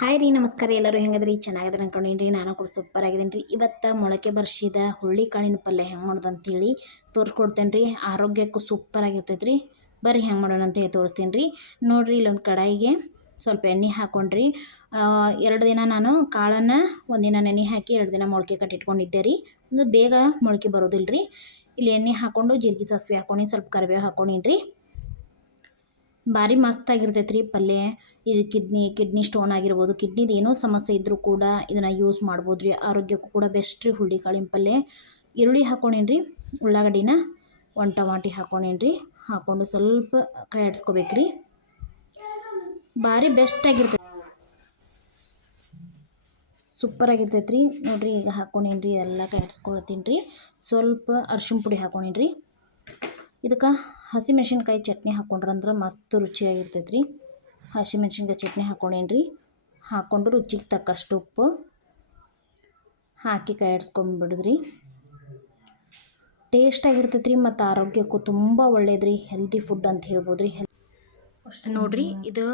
Hi ರೀ, ನಮಸ್ಕಾರ ಎಲ್ಲರೂ ಹೆಂಗದ್ರಿ? ಚೆನ್ನಾಗಿದ್ರೆ ಅನ್ಕೊಂಡೀನಿ ರೀ ನಾನು ಕೂಡ ಸೂಪರ್ ಆಗಿದ್ದೀನಿ ರೀ. ಇವತ್ತು ಮೊಳಕೆ ಬರ್ಸಿದ ಕಾಳಿನ ಪಲ್ಯ ಹೆಂಗೆ ಮಾಡೋದು ಅಂತೇಳಿ ತೋರಿಸ್ಕೊಡ್ತೇನೆ ರೀ. ಆರೋಗ್ಯಕ್ಕೂ ಸೂಪರ್ ಆಗಿರ್ತೈತೆ ರೀ. ಬರ್ರಿ ಹೆಂಗೆ ಮಾಡೋಣ ಅಂತ ಹೇಳಿ ತೋರಿಸ್ತೀನಿ ರೀ. ನೋಡಿರಿ ಇಲ್ಲೊಂದು ಕಡಾಯಿಗೆ ಸ್ವಲ್ಪ ಎಣ್ಣೆ ಹಾಕ್ಕೊಂಡ್ರಿ ಎರಡು ದಿನ ನಾನು ಕಾಳನ್ನು ಒಂದಿನ ನೆನೆ ಹಾಕಿ ಎರಡು ದಿನ ಮೊಳಕೆ ಕಟ್ಟಿಟ್ಕೊಂಡಿದ್ದೆ ರೀ. ಒಂದು ಬೇಗ ಮೊಳಕೆ ಬರೋದಿಲ್ಲ ರೀ ಇಲ್ಲಿ ಎಣ್ಣೆ ಹಾಕ್ಕೊಂಡು ಜೀರಿಗೆ ಸಾಸಿವೆ ಹಾಕ್ಕೊಂಡು ಸ್ವಲ್ಪ ಕರಿಬೇವು ಹಾಕ್ಕೊಂಡಿನಿ ರೀ ಭಾರಿ ಮಸ್ತಾಗಿರ್ತೈತೆ ರೀ ಪಲ್ಯ. ಇದು ಕಿಡ್ನಿ ಕಿಡ್ನಿ ಸ್ಟೋನ್ ಆಗಿರ್ಬೋದು. ಕಿಡ್ನಿದು ಏನೋ ಸಮಸ್ಯೆ ಇದ್ದರೂ ಕೂಡ ಇದನ್ನು ಯೂಸ್ ಮಾಡ್ಬೋದು ರೀ ಆರೋಗ್ಯಕ್ಕೂ ಕೂಡ ಬೆಸ್ಟ್ ರೀ ಹುಳ್ಳಿ ಕಾಳಿನ ಪಲ್ಯ. ಈರುಳ್ಳಿ ಹಾಕ್ಕೊಂಡೇನಿ ರೀ ಉಳ್ಳಾಗಡ್ಡಿನ ಒಂದು ಟಮಾಟಿ ಹಾಕ್ಕೊಂಡೇನಿ ರೀ ಹಾಕ್ಕೊಂಡು ಸ್ವಲ್ಪ ಕೈ ಆಡಿಸ್ಕೋಬೇಕು ರೀ ಭಾರಿ ಬೆಸ್ಟ್ ಆಗಿರ್ತೈತೆ ಸೂಪರ್ ಆಗಿರ್ತೈತೆ ರೀ ನೋಡಿರಿ ಈಗ ಹಾಕ್ಕೊಂಡೇನಿ ರೀ ಎಲ್ಲ ಕೈ ಆಡಿಸ್ಕೊಳ್ತೀನಿ ರೀ ಸ್ವಲ್ಪ ಅರ್ಶಿಣ ಪುಡಿ ಹಾಕ್ಕೊಂಡೇನಿ ರೀ ಇದಕ್ಕೆ ಹಸಿಮೆಣ್ಸಿನ್ಕಾಯಿ ಚಟ್ನಿ ಹಾಕ್ಕೊಂಡ್ರಂದ್ರೆ ಮಸ್ತ್ ರುಚಿಯಾಗಿರ್ತೈತೆ ರೀ ಹಸಿಮೆಣ್ಸಿನ್ಕಾಯಿ ಚಟ್ನಿ ಹಾಕ್ಕೊಂಡೇನು ರೀ ಹಾಕ್ಕೊಂಡು ರುಚಿಗೆ ತಕ್ಕಷ್ಟು ಉಪ್ಪು ಹಾಕಿ ಕಾಯಿಡ್ಸ್ಕೊಂಬಿಡಿದ್ರಿ ಟೇಸ್ಟಾಗಿರ್ತೈತೆ ರೀ ಮತ್ತು ಆರೋಗ್ಯಕ್ಕೂ ತುಂಬ ಒಳ್ಳೇದು ರೀ ಹೆಲ್ದಿ ಫುಡ್ ಅಂತ ಹೇಳ್ಬೋದು ರೀ ಹೆಲ್ ಅಷ್ಟು ನೋಡಿರಿ, ಇದು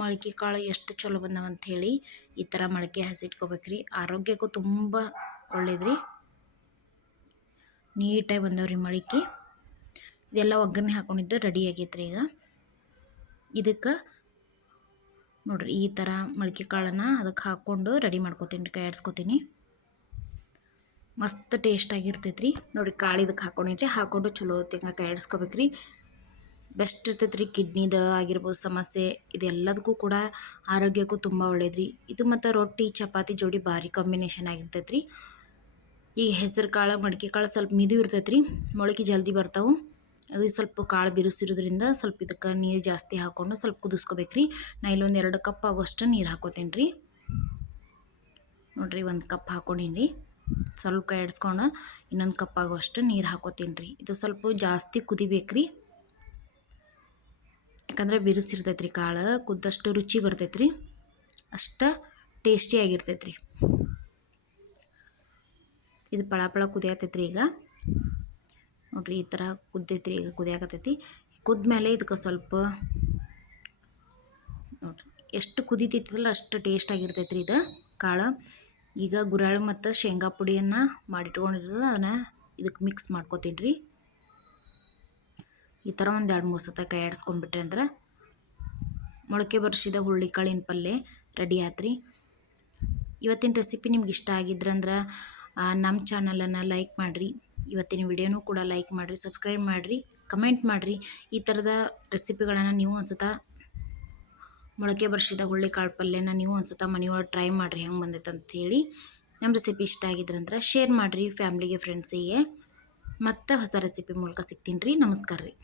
ಮೊಳಕೆ ಕಾಳು ಎಷ್ಟು ಚಲೋ ಬಂದವ ಅಂಥೇಳಿ ಈ ಥರ ಮೊಳಕೆ ಹಸಿಟ್ಕೋಬೇಕು ರೀ ಆರೋಗ್ಯಕ್ಕೂ ತುಂಬ ಒಳ್ಳೇದು ರೀ ನೀಟಾಗಿ ಬಂದವ್ರಿ ಮೊಳಕೆ. ಇದೆಲ್ಲ ಒಗ್ಗರಣೆ ಹಾಕ್ಕೊಂಡಿದ್ದು ರೆಡಿ ಆಗೈತ್ರಿ ಈಗ. ಇದಕ್ಕೆ ನೋಡ್ರಿ ಈ ಥರ ಮೊಳಕೆ ಕಾಳನ್ನು ಅದಕ್ಕೆ ಹಾಕ್ಕೊಂಡು ರೆಡಿ ಮಾಡ್ಕೊತೀನಿ ರೀ ಆಡಿಸ್ಕೊತೀನಿ ಮಸ್ತ್ ಟೇಸ್ಟ್ ರೀ ನೋಡಿರಿ ಕಾಳು ಇದಕ್ಕೆ ರೀ ಹಾಕ್ಕೊಂಡು ಚಲೋ ಆಡಿಸ್ಕೋಬೇಕು ರೀ ಬೆಸ್ಟ್ ಇರ್ತೈತೆ ರೀ ಕಿಡ್ನಿದು ಆಗಿರ್ಬೋದು, ಸಮಸ್ಯೆ ಇದೆಲ್ಲದಕ್ಕೂ ಕೂಡ ಆರೋಗ್ಯಕ್ಕೂ ತುಂಬ ಒಳ್ಳೇದು ರೀ ಇದು ಮತ್ತು ರೊಟ್ಟಿ, ಚಪಾತಿ ಜೋಡಿ ಭಾರಿ ಕಾಂಬಿನೇಷನ್ ಆಗಿರ್ತೈತೆ ರೀ ಈ ಹೆಸರು ಕಾಳು, ಮಡಿಕೆ ಕಾಳು ಸ್ವಲ್ಪ ಮಿದು ಇರ್ತೈತೆ ರೀ ಮೊಳಕೆ ಜಲ್ದಿ ಬರ್ತಾವೆ. ಅದು ಸ್ವಲ್ಪ ಕಾಳು ಬಿರುಸಿರೋದ್ರಿಂದ ಸ್ವಲ್ಪ ಇದಕ್ಕೆ ನೀರು ಜಾಸ್ತಿ ಹಾಕ್ಕೊಂಡು ಸ್ವಲ್ಪ ಕುದಿಸ್ಕೋಬೇಕು ರೀ ನಾ ಇಲ್ಲೊಂದು ಎರಡು ಕಪ್ ಆಗೋಷ್ಟು ನೀರು ಹಾಕೋತೀನಿ ರೀ ನೋಡಿರಿ ಒಂದು ಕಪ್ ಹಾಕ್ಕೊಂಡೀನಿ ರೀ ಸ್ವಲ್ಪ ಎಡ್ಸ್ಕೊಂಡು ಇನ್ನೊಂದು ಕಪ್ ಆಗೋಷ್ಟು ನೀರು ಹಾಕೋತೀನಿ ರೀ ಇದು ಸ್ವಲ್ಪ ಜಾಸ್ತಿ ಕುದಿಬೇಕು ರೀ ಯಾಕಂದರೆ ಬಿರುಸಿರ್ತೈತೆ ರೀ ಕಾಳು, ಕುದ್ದಷ್ಟು ರುಚಿ ಬರ್ತೈತೆ ರೀ ಅಷ್ಟು ಟೇಸ್ಟಿಯಾಗಿರ್ತೈತೆ ರೀ ಇದು ಪಳ ಪಳ ಕುದಿಯತೈತೆ ರೀ ಈಗ. ನೋಡಿರಿ ಈ ಥರ ಕುದ್ದೈತಿ ಈಗ ಕುದಿಯಾಕತ್ತೈತಿ ಕುದ್ಮೇಲೆ ಇದಕ್ಕೆ ಸ್ವಲ್ಪ ನೋಡಿರಿ, ಎಷ್ಟು ಕುದಿತೈತಲ್ಲ ಅಷ್ಟು ಟೇಸ್ಟಾಗಿರ್ತೈತೆ ರೀ ಇದು ಕಾಳು. ಈಗ ಗುರಾಳು ಮತ್ತು ಶೇಂಗಾ ಪುಡಿಯನ್ನು ಮಾಡಿಟ್ಕೊಂಡಿರಲ್ಲ ಅದನ್ನು ಇದಕ್ಕೆ ಮಿಕ್ಸ್ ಮಾಡ್ಕೋತೀನಿ ರೀ ಈ ಥರ ಒಂದು ಎರಡು ಮೂರು ಸತ ಕೈ ಆಡಿಸ್ಕೊಂಡ್ಬಿಟ್ರಿ ಅಂದ್ರೆ ಮೊಳಕೆ ಬರ್ಸಿದ ಹುಳ್ಳಿ ಕಾಳಿನ ಪಲ್ಯ ರೆಡಿ ಆತ್ರಿ. ಇವತ್ತಿನ ರೆಸಿಪಿ ನಿಮ್ಗೆ ಇಷ್ಟ ಆಗಿದ್ರಂದ್ರೆ ನಮ್ಮ ಚಾನಲನ್ನು ಲೈಕ್ ಮಾಡಿರಿ. ಇವತ್ತಿನ ವಿಡಿಯೋನೂ ಕೂಡ ಲೈಕ್ ಮಾಡಿರಿ ಸಬ್ಸ್ಕ್ರೈಬ್ ಮಾಡಿರಿ ಕಮೆಂಟ್ ಮಾಡಿರಿ. ಈ ಥರದ ರೆಸಿಪಿಗಳನ್ನು ನೀವು ಒಂದು ಮೊಳಕೆ ಬರ್ಸಿದ ಹುಳ್ಳಿಕಾಳು ಪಲ್ಯನ ನೀವು ಒಂದು ಸತ ಮನೆಯೊಳಗೆ ಟ್ರೈ ಮಾಡಿರಿ, ಹೆಂಗೆ ಬಂದೈತೆ ಅಂಥೇಳಿ ನಮ್ಮ ರೆಸಿಪಿ ಇಷ್ಟ ಆಗಿದ್ರಂದ್ರೆ ಶೇರ್ ಮಾಡಿರಿ ಫ್ಯಾಮ್ಲಿಗೆ ಫ್ರೆಂಡ್ಸಿಗೆ ಮತ್ತೆ ಹೊಸ ರೆಸಿಪಿ ಮೂಲಕ ಸಿಗ್ತೀನಿ ರೀ. ನಮಸ್ಕಾರ ರೀ.